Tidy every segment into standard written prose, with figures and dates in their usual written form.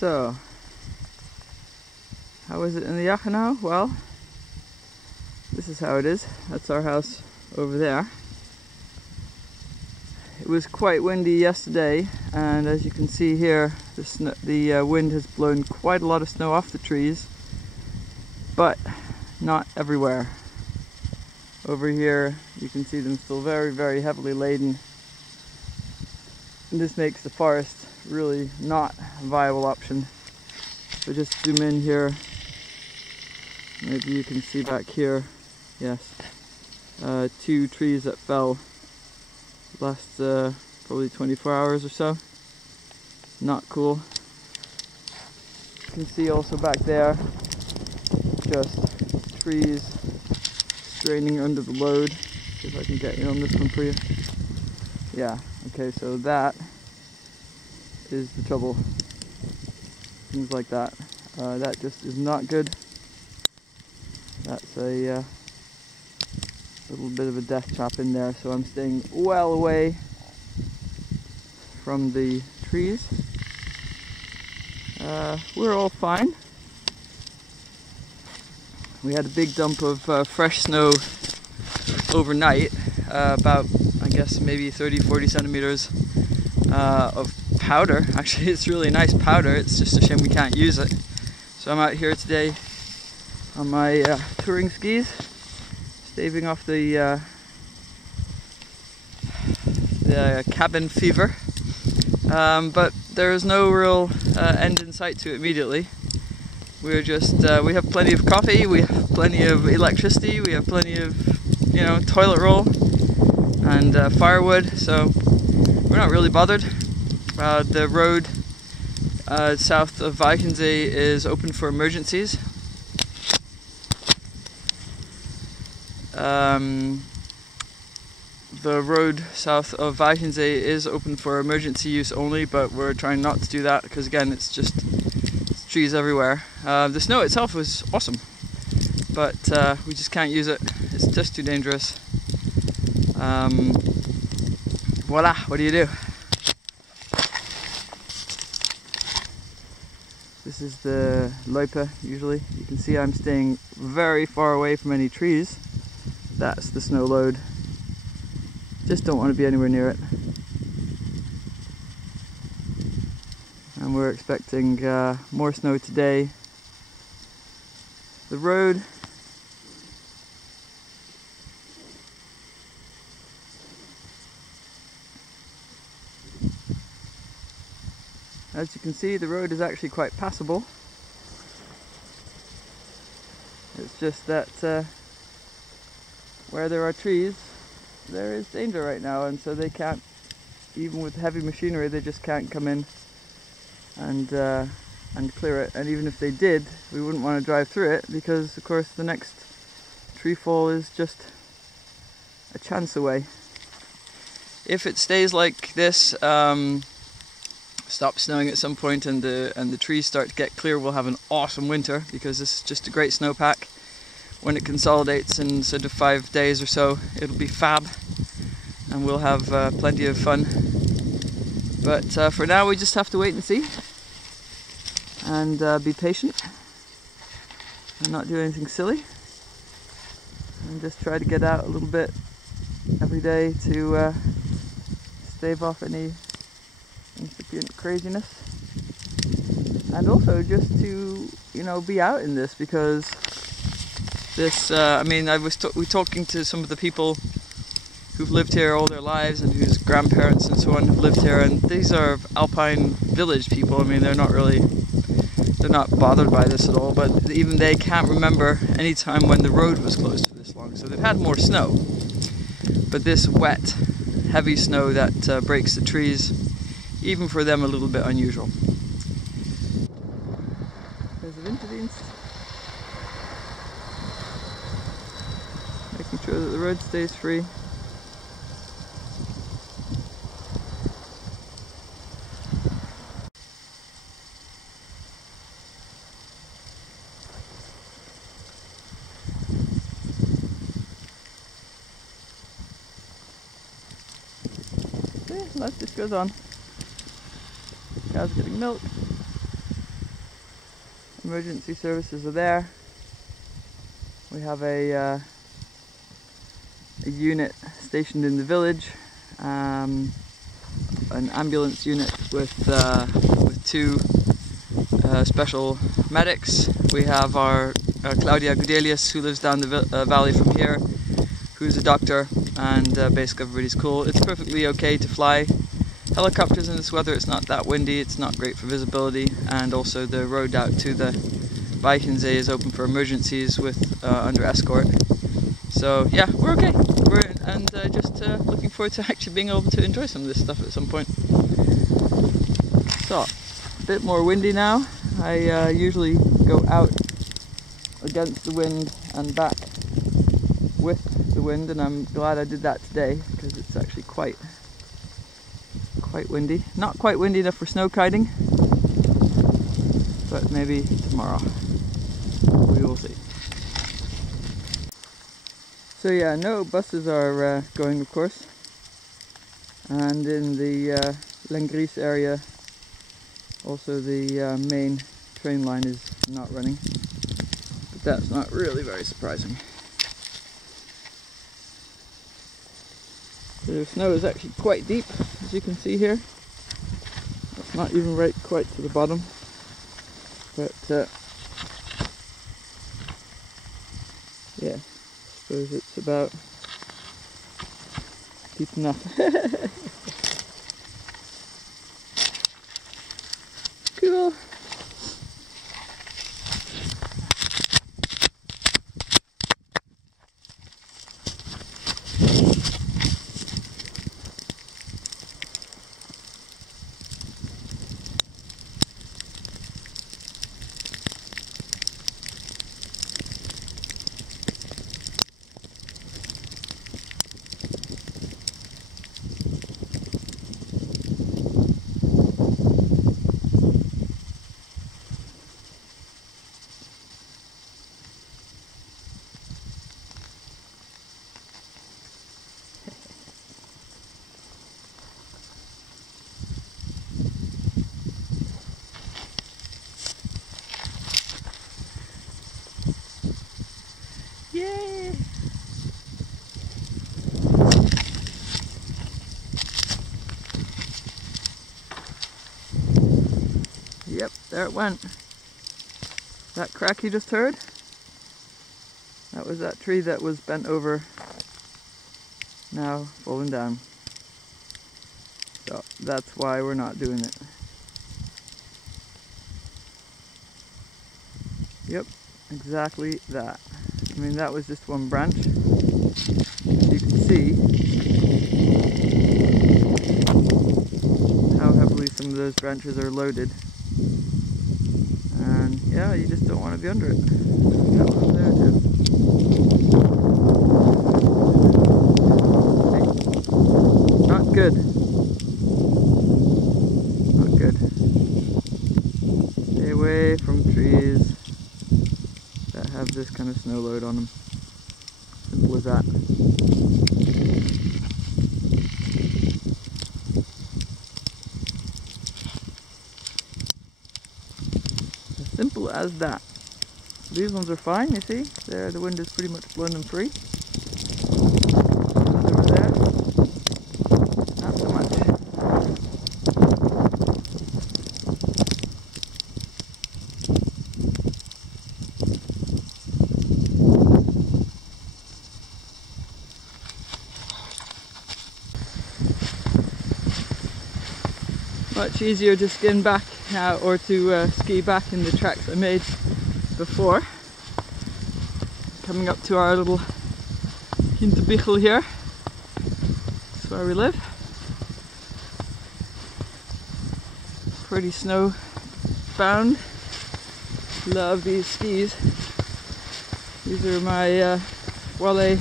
So, how is it in the Jachenau? Well, this is how it is. That's our house over there. It was quite windy yesterday, and as you can see here, the wind has blown quite a lot of snow off the trees, but not everywhere. Over here you can see them still very, very heavily laden. And this makes the forest really not a viable option. So just zoom in here, maybe you can see back here, yes, 2 trees that fell last probably 24 hours or so. Not cool. You can see also back there just trees straining under the load. See if I can get in on this one for you. Yeah, okay, so that is the trouble. Things like that. That just is not good. That's a little bit of a death trap in there, so I'm staying well away from the trees. We're all fine. We had a big dump of fresh snow overnight, about, I guess, maybe 30-40 centimeters of powder. Actually, it's really nice powder, it's just a shame we can't use it. So I'm out here today on my touring skis, staving off the cabin fever. But there is no real end in sight to it immediately. We're just, we have plenty of coffee, we have plenty of electricity, we have plenty of, toilet roll and firewood, so we're not really bothered. The road south of Weichensee is open for emergencies. The road south of Weichensee is open for emergency use only, but we're trying not to do that because, again, it's trees everywhere. The snow itself was awesome, but we just can't use it. It's just too dangerous. Voila, what do you do? This is the Loipe, usually. You can see I'm staying very far away from any trees. That's the snow load. Just don't want to be anywhere near it. And we're expecting more snow today. The road as you can see, the road is actually quite passable. It's just that where there are trees, there is danger right now, and so they can't, even with heavy machinery, they just can't come in and clear it. And even if they did, we wouldn't want to drive through it because, of course, the next tree fall is just a chance away. If it stays like this, stops snowing at some point, and the trees start to get clear, we'll have an awesome winter, because this is just a great snowpack. When it consolidates in sort of 5 days or so, it'll be fab, and we'll have plenty of fun. But for now, we just have to wait and see, and be patient, and not do anything silly, and just try to get out a little bit every day to stave off any incipient craziness, and also just to be out in this, because this I mean, we're talking to some of the people who've lived here all their lives and whose grandparents and so on have lived here, and these are alpine village people. I mean, they're not bothered by this at all, but even they can't remember any time when the road was closed for this long. So they've had more snow, but this wet, heavy snow that breaks the trees, even for them, a little bit unusual. There's the winterdienst, making sure that the road stays free. Okay, life just goes on. Cows getting milk. emergency services are there. We have a unit stationed in the village, an ambulance unit with two special medics. We have our Claudia Gudelius, who lives down the valley from here, who's a doctor, and basically everybody's cool. It's perfectly okay to fly helicopters in this weather. It's not that windy, it's not great for visibility, and also the road out to the Weichensee is open for emergencies with under escort. So yeah, we're okay. Just looking forward to actually being able to enjoy some of this stuff at some point. So, a bit more windy now. I usually go out against the wind and back with the wind, and I'm glad I did that today because it's actually quite windy. Not quite windy enough for snow kiting, but maybe tomorrow. We will see. So yeah, no buses are going, of course, and in the Lengries area also the main train line is not running, but that's not really very surprising. So the snow is actually quite deep, as you can see here. It's not even right quite to the bottom, but yeah, I suppose it's about deep enough. Cool. Yay! Yep, there it went. That crack you just heard? That was that tree that was bent over, now falling down. So that's why we're not doing it. Yep, exactly that. I mean, that was just one branch. As you can see how heavily some of those branches are loaded. And yeah, you just don't want to be under it. That one there too. Not good. Not good. Stay away from trees that have this kind of snow load on them. Simple as that. As simple as that. These ones are fine, you see? There, the wind is pretty much blowing them free. Ones over there, not so much. Much easier to skin back now, or to ski back in the tracks I made before. Coming up to our little Hinterbichel here. That's where we live. Pretty snow bound. Love these skis. These are my Wale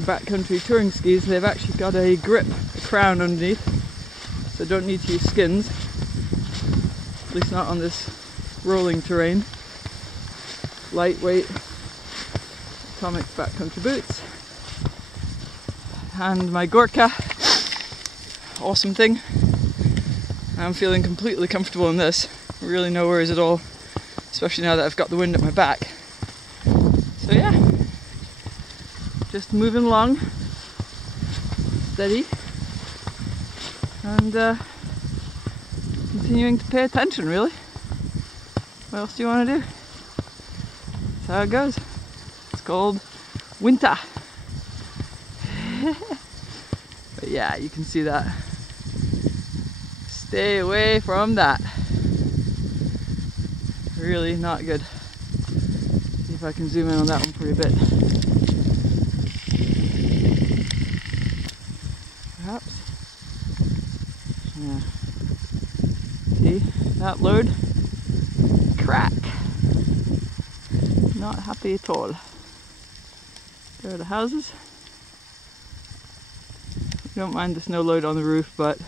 backcountry touring skis. They've actually got a grip, a crown underneath. So don't need to use skins, at least not on this rolling terrain. Lightweight atomic backcountry boots, and my Gorka, awesome thing. I'm feeling completely comfortable in this, really no worries at all. especially now that I've got the wind at my back. So yeah, just moving along, steady, and continuing to pay attention, really. What else do you want to do? That's how it goes. It's called winter. But yeah, you can see that. Stay away from that. Really not good. See if I can zoom in on that one for you a bit. Perhaps. Yeah. See that load? Crack. Not happy at all. There are the houses. We don't mind the snow load on the roof, but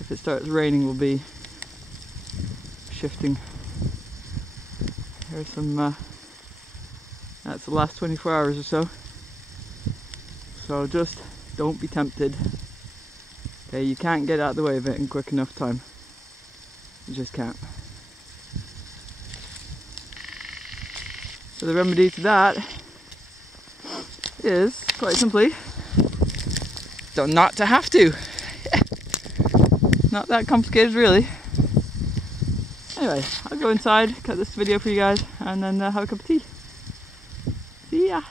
if it starts raining, we'll be shifting. Here's some, that's the last 24 hours or so. So just don't be tempted. Okay, you can't get out of the way of it in quick enough time. You just can't. So the remedy to that is, quite simply, not to have to. Not that complicated, really. Anyway, I'll go inside, cut this video for you guys, and then have a cup of tea. See ya!